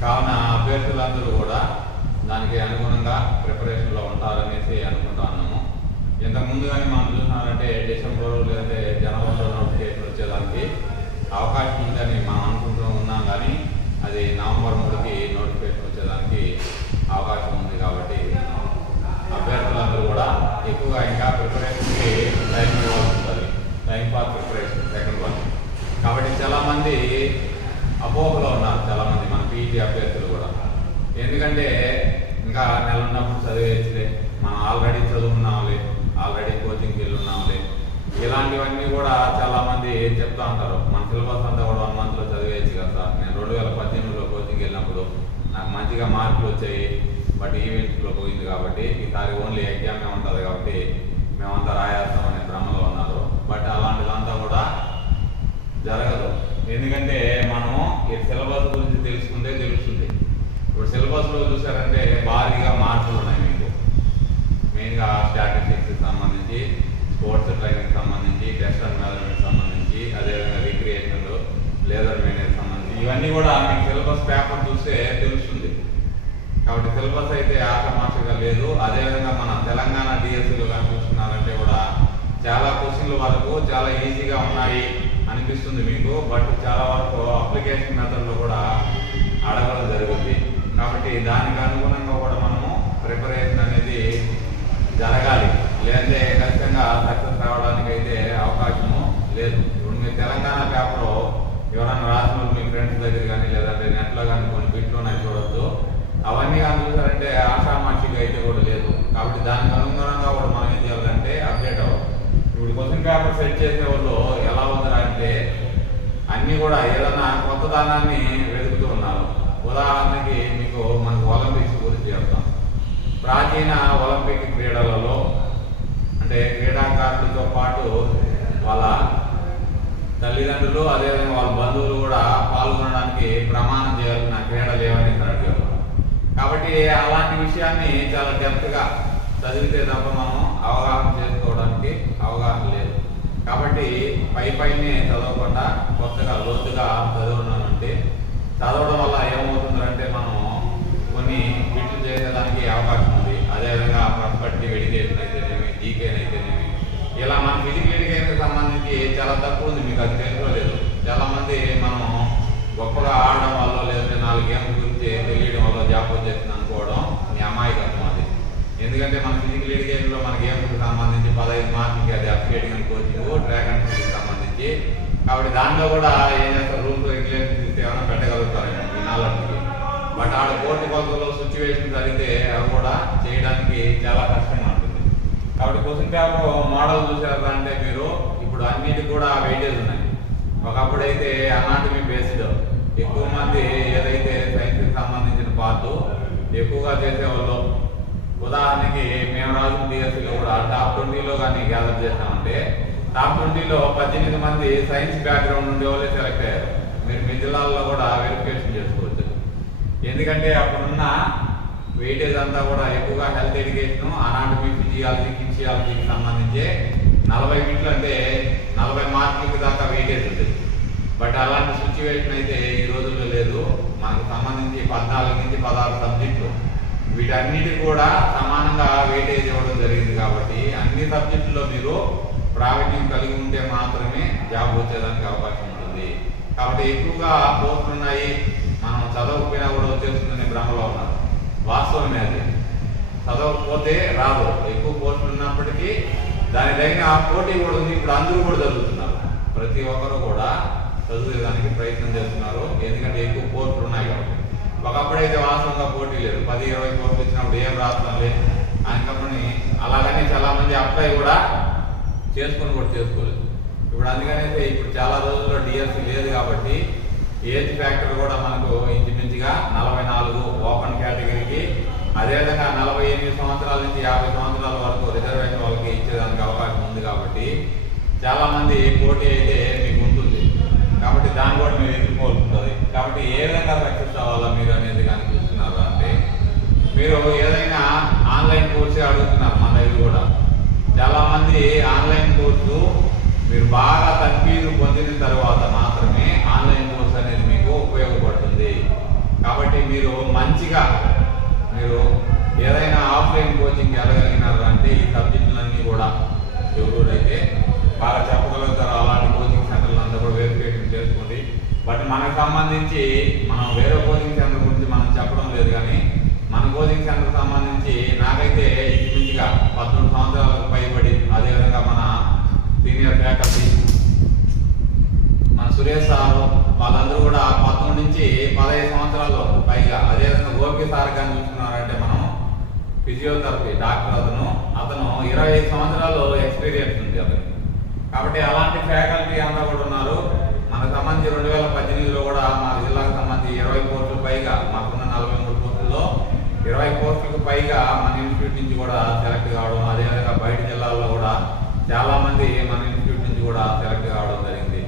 కావున అభ్యర్థులందరూ కూడా దానికి అనుగుణంగా ప్రిపరేషన్లో ఉంటారనేసి అనుకుంటున్నాము. ఇంతకుముందు కానీ మనం చూసినారంటే డిసెంబర్ లేదంటే జనవరిలో నోటిఫికేషన్ వచ్చేదానికి అవకాశం ఉందని మనం అనుకుంటూ ఉన్నాం, కానీ అది నవంబర్ 3కి నోటిఫికేషన్ వచ్చేదానికి అవకాశం ఉంది. కాబట్టి అభ్యర్థులందరూ కూడా ఎక్కువగా ఇంకా ప్రిపరేషన్కి టైం ఇవ్వాల్సి ఉంటుంది. Time for preparation second one. కాబట్టి చాలామంది అపోహలో ఉన్నారు, చాలామంది మన పీజీ అభ్యర్థులు కూడా. ఎందుకంటే ఇంకా నెల ఉన్నప్పుడు చదివేయచ్చులే, మనం ఆల్రెడీ చదువున్నాంలే, ఆల్రెడీ కోచింగ్కి వెళ్ళి ఉన్నాంలే, ఇలాంటివన్నీ కూడా చాలామంది చెప్తా ఉంటారు. మన సిలబస్ అంతా కూడా 1 మంత్లో చదివేయచ్చు కదా సార్, నేను 2018లో కోచింగ్కి వెళ్ళినప్పుడు నాకు మంచిగా మార్కులు వచ్చాయి, బట్ ఈవెంట్స్లో పోయింది కాబట్టి ఈసారి ఓన్లీ ఎగ్జామే ఉంటుంది కాబట్టి మేమంతా రాయేస్తామనే భ్రమలో ఉన్నారు. బట్ అలాంటిదంతా కూడా జరగదు. ఎందుకంటే మనము ఈ సిలబస్ గురించి తెలుసుకుంటే తెలుస్తుంది. ఇప్పుడు సిలబస్లో చూసారంటే భారీగా మార్కులు ఉన్నాయి మీకు. మెయిన్గా స్టాటిస్టిక్స్కి సంబంధించి, స్పోర్ట్స్ ట్రైనింగ్ సంబంధించి, టెస్ట్ అండ్ మెజర్మెంట్ సంబంధించి, అదేవిధంగా రిక్రియేషన్, లేజర్ మేనేజ్ సంబంధించి ఇవన్నీ కూడా మీకు సిలబస్ పేపర్ చూస్తే తెలుస్తుంది. కాబట్టి సిలబస్ అయితే ఆషామాషిగా లేదు. అదేవిధంగా మన తెలంగాణ డిఎస్సీలో కానీ చూస్తున్నారంటే కూడా చాలా క్వశ్చన్లు వరకు చాలా ఈజీగా ఉన్నాయి అనిపిస్తుంది మీకు, బట్ చాలా వరకు అప్లికేషన్ మెథడ్లో కూడా అడగడం జరుగుతుంది. కాబట్టి దానికి అనుగుణంగా కూడా మనము ప్రిపరేషన్ అనేది జరగాలి, లేదంటే ఖచ్చితంగా సక్సెస్ రావడానికి అయితే అవకాశము లేదు. ఇప్పుడు మీరు తెలంగాణ పేపర్ ఎవరైనా రాసిన మీ ఫ్రెండ్స్ దగ్గర కానీ లేదంటే నెట్లో కానీ కొన్ని బిట్లు ఉన్నాయి చూడొచ్చు. అవన్నీ కానీ చూసారంటే ఆషామాషిగా అయితే కూడా లేదు. కాబట్టి దానికి అనుగుణంగా కూడా మనం ఏం చేయాలంటే అప్డేట్ అవ్వాలి. ఇప్పుడు క్వశ్చన్ పేపర్ సెట్ చేసే వాళ్ళు ఎలా ఉన్నారంటే అన్నీ కూడా ఏదైనా కొత్త దానాన్ని వెతుకుతూ ఉన్నారు. ఉదాహరణకి మీకు మనకు ఒలింపిక్స్ గురించి చెప్తాం. ప్రాచీన ఒలింపిక్ క్రీడలలో అంటే క్రీడాకారులతో పాటు వాళ్ళ తల్లిదండ్రులు అదేవిధంగా వాళ్ళ బంధువులు కూడా పాల్గొనడానికి ప్రమాణం చేయాల్సిన క్రీడలు ఏమని అడిగారు. కాబట్టి అలాంటి విషయాన్ని చాలా డెప్త్గా చదివితే తప్ప మనం అవగాహన చేసుకోవడానికి అవగాహన లేదు. కాబట్టి పైనే చదవకుండా కొత్తగా లోతుగా చదవడాలంటే చదవడం వల్ల ఏమవుతుందంటే మనం కొన్ని బిట్లు చేసేదానికి అవకాశం ఉంది. అదేవిధంగా పర్స్పెక్టివ్ ఎడ్యుకేషన్ అయితేనేమి, జీకేన్ అయితేనేమి, ఇలా మన ఫిజికల్ ఎడ్యుకేషన్కి సంబంధించి చాలా తక్కువ ఉంది. మీకు అది తెలుసుకోలేదు. చాలామంది మనం గొప్పగా ఆడడం వల్ల లేదంటే 4 గేమ్స్ గురించి తెలియడం వల్ల జాబ్ వచ్చేసింది అనుకోవడం మీ అమాయకత్వం అది. ఎందుకంటే మన ఫిజికల్ ఎడ్యుకేషన్లో మన గేమ్స్కి సంబంధించి 15 మార్కులకి అది అప్డేటింగ్ కోచింగ్, ట్రాక్ అండ్ ఫీల్డ్కి సంబంధించి. కాబట్టి దాంట్లో కూడా ఏం చేస్తారు, రూల్స్ రెగ్యులేషన్స్ ఇస్తే ఏమైనా పెట్టగలుగుతారేమో ఈ నాలెడ్జ్కి. బట్ ఆడ పోటీ కొలతలో సిచ్యువేషన్ జరిగితే అవి కూడా చేయడానికి చాలా కష్టంగా ఉంటుంది. కాబట్టి క్వశ్చన్ పేపర్ మోడల్ చూసారా అంటే మీరు ఇప్పుడు అన్నిటికి కూడా వెయిటేజ్ ఉన్నాయి. ఒకప్పుడైతే అనాటమీ బేస్డ్ ఎక్కువ మంది ఏదైతే సైన్స్కి సంబంధించిన పార్ట్ ఎక్కువగా చేసేవాళ్ళు. ఉదాహరణకి మేము రాసిన డిఎస్సీలో కూడా టాప్ 20లో కానీ గ్యాదర్ చేస్తామంటే టాప్ 20లో 18 మంది సైన్స్ బ్యాక్గ్రౌండ్ ఉండే వాళ్ళే సెలెక్ట్ అయ్యారు. మీరు మీ జిల్లాల్లో కూడా వెరిఫికేషన్ చేసుకోవచ్చు. ఎందుకంటే అప్పుడున్న వెయిటేజ్ అంతా కూడా ఎక్కువగా హెల్త్ ఎడ్యుకేషన్, అనాటమీ, ఫిజియాలజీకి సంబంధించి 40 బిట్లు అంటే 40 మార్కులకి దాకా వెయిటేజ్ ఉంటుంది. బట్ అలాంటి సిచ్యువేషన్ అయితే ఈ రోజుల్లో లేదు. మనకు సంబంధించి 14 నుంచి 16 సబ్జెక్టులు, వీటన్నిటి కూడా సమానంగా వెయిటేజ్ ఇవ్వడం జరిగింది. కాబట్టి అన్ని సబ్జెక్టుల్లో మీరు ప్రావీణ్యం కలిగి ఉంటే మాత్రమే జాబ్ వచ్చేదానికి అవకాశం ఉంటుంది. కాబట్టి ఎక్కువగా పోస్టులు ఉన్నాయి, మనం చదవకపోయినా కూడా వచ్చేస్తుందనే భ్రమలో ఉన్నారు. వాస్తవమే అది. చదవకపోతే రాదు. ఎక్కువ పోస్టులు ఉన్నప్పటికీ దాని తగిన పోటీ కూడా ఉంది. ఇప్పుడు అందరూ కూడా చదువుతున్నారు. ప్రతి ఒక్కరు కూడా చదివేదానికి ప్రయత్నం చేస్తున్నారు. ఎందుకంటే ఎక్కువ పోస్టులు ఉన్నాయి కాబట్టి. ఒకప్పుడైతే వాస్తవంగా పోటీ లేదు. 10-20 పోస్టులు ఇచ్చినప్పుడు ఏం రాస్తాం లేదు అనుకని అలాగని చాలా మంది అప్లై కూడా చేసుకోలేదు. ఇప్పుడు అందుకనైతే ఇప్పుడు చాలా రోజుల్లో డిఎస్సీ లేదు కాబట్టి ఏజ్ ఫ్యాక్టర్ కూడా మనకు ఇంచుమించుగా 44 ఓపెన్ కేటగిరీకి, అదేవిధంగా 48 సంవత్సరాల నుంచి 50 సంవత్సరాల వరకు రిజర్వేషన్ వాళ్ళకి ఇచ్చేదానికి అవకాశం ఉంది. కాబట్టి చాలా మంది పోటీ అయితే మీకు ఉంటుంది. కాబట్టి దాన్ని కూడా మీరు ఎదుర్కోవాల్సి ఉంటుంది. కాబట్టి ఏ విధంగా సక్సెస్ అవ్వాలా మీరు అనేది కానీ చూస్తున్నారు అంటే మీరు ఏదైనా ఆన్లైన్ కోర్సే అడుగుతున్నారు. మన దగ్గర కూడా చాలా మంది ఆన్లైన్ కోర్సు మీరు బాగా తనిఖీలు పొందిన తర్వాత మాత్రమే ఆన్లైన్ కోర్స్ అనేది మీకు ఉపయోగపడుతుంది. కాబట్టి మీరు సంబంధించి మనం వేరే కోచింగ్ సెంటర్ గురించి మనం చెప్పడం లేదు, కానీ మన కోచింగ్ సెంటర్ సంబంధించి నాకైతే ఇంచుమించుగా 14 సంవత్సరాలకు పైబడి, అదేవిధంగా మన సీనియర్ ఫ్యాకల్టీ మన సురేష్ సార్ వాళ్ళందరూ కూడా 14 నుంచి 15 సంవత్సరాలు పైగా, అదేవిధంగా గోపి సార్ కానీ చూసుకున్నారంటే మనం ఫిజియోథెరపీ డాక్టర్ అతను 25 సంవత్సరాలు ఎక్స్పీరియన్స్ ఉంది అతను. కాబట్టి అలాంటి ఫ్యాకల్టీ అంతా కూడా ఉన్నారు. మనకు సంబంధించి 2018లో కూడా మా జిల్లాకు సంబంధించి 20 పోస్టులు పైగా, మాకున్న 43 పోస్టుల్లో 20 పోస్టులకు పైగా మన ఇన్స్టిట్యూట్ నుంచి కూడా సెలెక్ట్ కావడం, అదేవిధంగా బయట జిల్లాల్లో కూడా చాలా మంది మన ఇన్స్టిట్యూట్ నుంచి కూడా సెలెక్ట్ కావడం జరిగింది.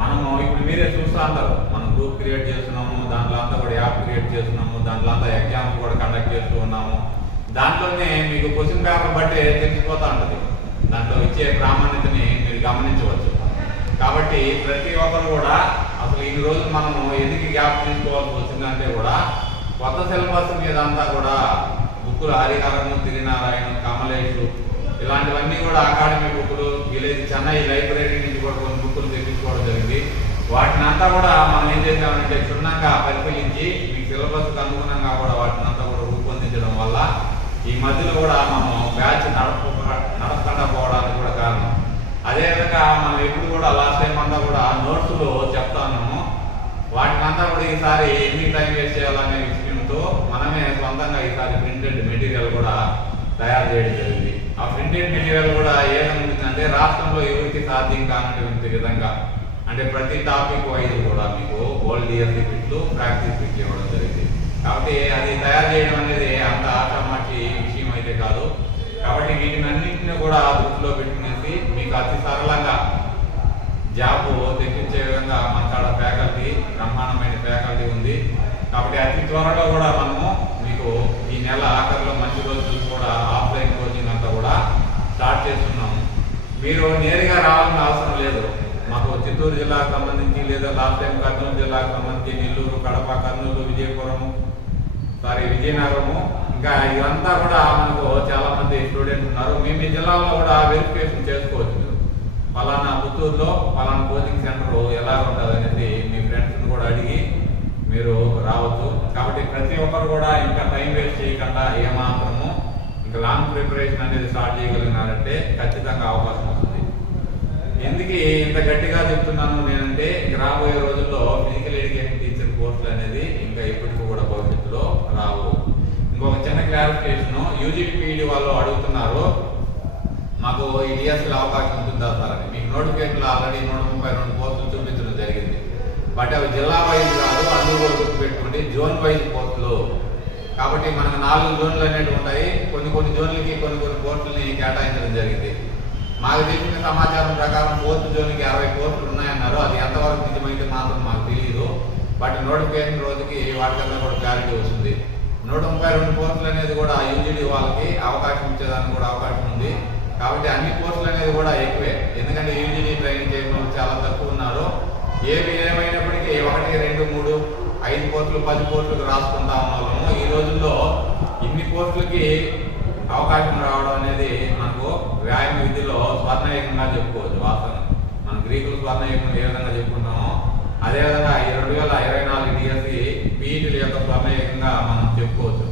మనము ఇప్పుడు మీరే చూస్తూ ఉంటారు, మనం గ్రూప్ క్రియేట్ చేస్తున్నాము, దాంట్లో అంతా కూడా యాప్ క్రియేట్ చేస్తున్నాము, దాంట్లో అంతా ఎగ్జామ్స్ కూడా కండక్ట్ చేస్తూ ఉన్నాము. దాంట్లోనే మీకు క్వశ్చన్ పేపర్ బట్టి తెలిసిపోతూ ఉంటుంది, దాంట్లో ఇచ్చే ప్రామాణ్యతని మీరు గమనించవచ్చు. కాబట్టి ప్రతి ఒక్కరు కూడా అసలు ఇన్ని రోజులు మనము ఎందుకు గ్యాప్ తీసుకోవాల్సి వచ్చిందంటే కూడా కొత్త సిలబస్ మీద అంతా కూడా బుక్కులు హరిహరము, తిరినారాయణ, కమలేషు ఇలాంటివన్నీ కూడా అకాడమీ బుక్కులు, విలేజ్ చెన్నై లైబ్రరీ నుంచి కూడా కొన్ని బుక్కులు తెప్పించుకోవడం జరిగింది. వాటిని అంతా కూడా మనం ఏం చేసామంటే క్షుణ్ణంగా పరిశీలించి మీ సిలబస్కి అనుగుణంగా కూడా వాటిని అంతా కూడా రూపొందించడం వల్ల ఈ మధ్యలో కూడా మనం బ్యాచ్ నడపకుండా పోవడానికి కూడా కారణం. అదేవిధంగా మనం ఎప్పుడు కూడా లాస్ట్ టైం అంతా కూడా నోట్స్లో చెప్తాను, వాటిని అంతా కూడా ఈసారి ఎన్ని టైం వేస్ట్ చేయాలనే విషయంతో మనమే సొంతంగా ఈసారి ప్రింటెడ్ మెటీరియల్ కూడా తయారు చేయడం జరిగింది. ఆ ప్రింటెడ్ మెటీరియల్ కూడా ఏమవుతుందంటే రాష్ట్రంలో ఎవరికి సాధ్యం కానటువంటి విధంగా, అంటే ప్రతి టాపిక్ వైజ్ కూడా మీకు ఓల్డ్ డిఎస్సి బిట్లు, ప్రాక్టీస్ బిట్లు ఇవ్వడం జరిగింది. కాబట్టి అది తయారు చేయడం అనేది అంత ఆషామాషి విషయం అయితే కాదు. కాబట్టి వీటిని అన్నింటినీ కూడా దృష్టిలో పెట్టుకునేసి మీకు అతి సరళంగా జాబ్ తెప్పించే విధంగా మన కాడ ఫ్యాకల్టీ, బ్రహ్మాండమైన ఫ్యాకల్టీ ఉంది. కాబట్టి అతి త్వరలో కూడా మనము మీకు ఈ నెల ఆఖరిలో మంచి రోజులు కూడా ఆఫ్లైన్ కోచింగ్ అంతా కూడా స్టార్ట్ చేస్తున్నాము. మీరు నేరుగా రావాల్సిన అవసరం లేదు. మాకు చిత్తూరు జిల్లాకు సంబంధించి, లేదా లాస్ట్ టైం కర్నూలు జిల్లాకు సంబంధించి నెల్లూరు, కడప, కర్నూలు, విజయనగరము, ఇంకా ఇదంతా కూడా మనకు చాలా మంది స్టూడెంట్స్ ఉన్నారు. మీ మీ జిల్లాలో కూడా వెరిఫికేషన్ చేసుకోవచ్చు. మీరు పలానా పుత్తూరులో పలానా కోచింగ్ సెంటర్ ఎలా ఉంటుంది అనేది మీ ఫ్రెండ్స్ని కూడా అడిగి మీరు రావచ్చు. కాబట్టి ప్రతి ఒక్కరు కూడా ఇంకా టైం వేస్ట్ చేయకుండా ఏమాత్రము ఇంకా లాంగ్ ప్రిపరేషన్ అనేది స్టార్ట్ చేయగలిగినారంటే ఖచ్చితంగా అవకాశం వస్తుంది. ఎందుకు ఇంత గట్టిగా చెప్తున్నాను నేనంటే, రాబోయే రోజుల్లో ఫిజికల్ ఎడ్యుకేషన్ టీచర్ కోర్సులు అనేది ఇంకా ఇప్పటికీ కూడా భవిష్యత్తులో రావు. ఇంకొక చిన్న క్లారిఫికేషన్, యూజీపీఈడి వాళ్ళు అడుగుతున్నారు, మాకు ఈ డిఎస్లో అవకాశం ఉంటుందా సార్ అని. మీకు నోటిఫికేషన్లో ఆల్రెడీ 132 పోస్టులు చూపించడం జరిగింది. బట్ అవి జిల్లా వైజ్ కాదు, అందరూ కూడా గుర్తుపెట్టుకోండి, జోన్ వైజ్ పోస్టులు. కాబట్టి మనకు 4 జోన్లు అనేవి ఉంటాయి. కొన్ని జోన్లకి కొన్ని పోస్టులని కేటాయించడం జరిగింది. మాకు తెలిసిన సమాచారం ప్రకారం 4th జోన్కి 60 పోస్టులు ఉన్నాయన్నారు. అది ఎంతవరకు నిజమైతే మాత్రం మాకు తెలియదు. బట్ నోటిఫికేషన్ రోజుకి వాటికన్నా కూడా క్లారిటీ వస్తుంది. 132 పోస్టులు అనేది కూడా యూజీడీ వాళ్ళకి అవకాశం ఇచ్చేదానికి కూడా అవకాశం ఉంది. కాబట్టి అన్ని పోస్టులు అనేది కూడా ఎక్కువే, ఎందుకంటే యూజీడీ ట్రైనింగ్ చేయడం వాళ్ళు చాలా తక్కువ ఉన్నారు. ఏమైనప్పటికీ 1, 2, 3, 5 పోస్టులు 10 పోస్టులకు రాసుకుంటా ఉన్నాము. ఈ రోజుల్లో ఇన్ని పోస్టులకి అవకాశం రావడం అనేది మనకు వ్యాయామ విధిలో స్వర్ణయుగంగా చెప్పుకోవచ్చు. వాస్తవం మన గ్రీకులు స్వర్ణయుగం ఏ విధంగా చెప్పుకుంటామో అదేవిధంగా ఈ 2024 డిఎస్సి పీఈటీల యొక్క స్వర్ణయుగంగా మనం చెప్పుకోవచ్చు.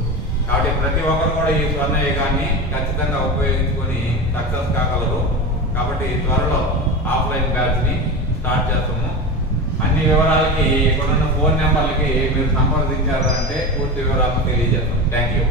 కాబట్టి ప్రతి ఒక్కరు కూడా ఈ స్వర్ణయుగాన్ని ఖచ్చితంగా ఉపయోగించుకొని సక్సెస్ కాగలరు. కాబట్టి త్వరలో ఆఫ్లైన్ బ్యాచ్ని స్టార్ట్ చేస్తాము. అన్ని వివరాలకి ఇక్కడున్న ఫోన్ నెంబర్లకి మీరు సంప్రదించారంటే పూర్తి వివరాలను తెలియజేస్తాం. Thank you.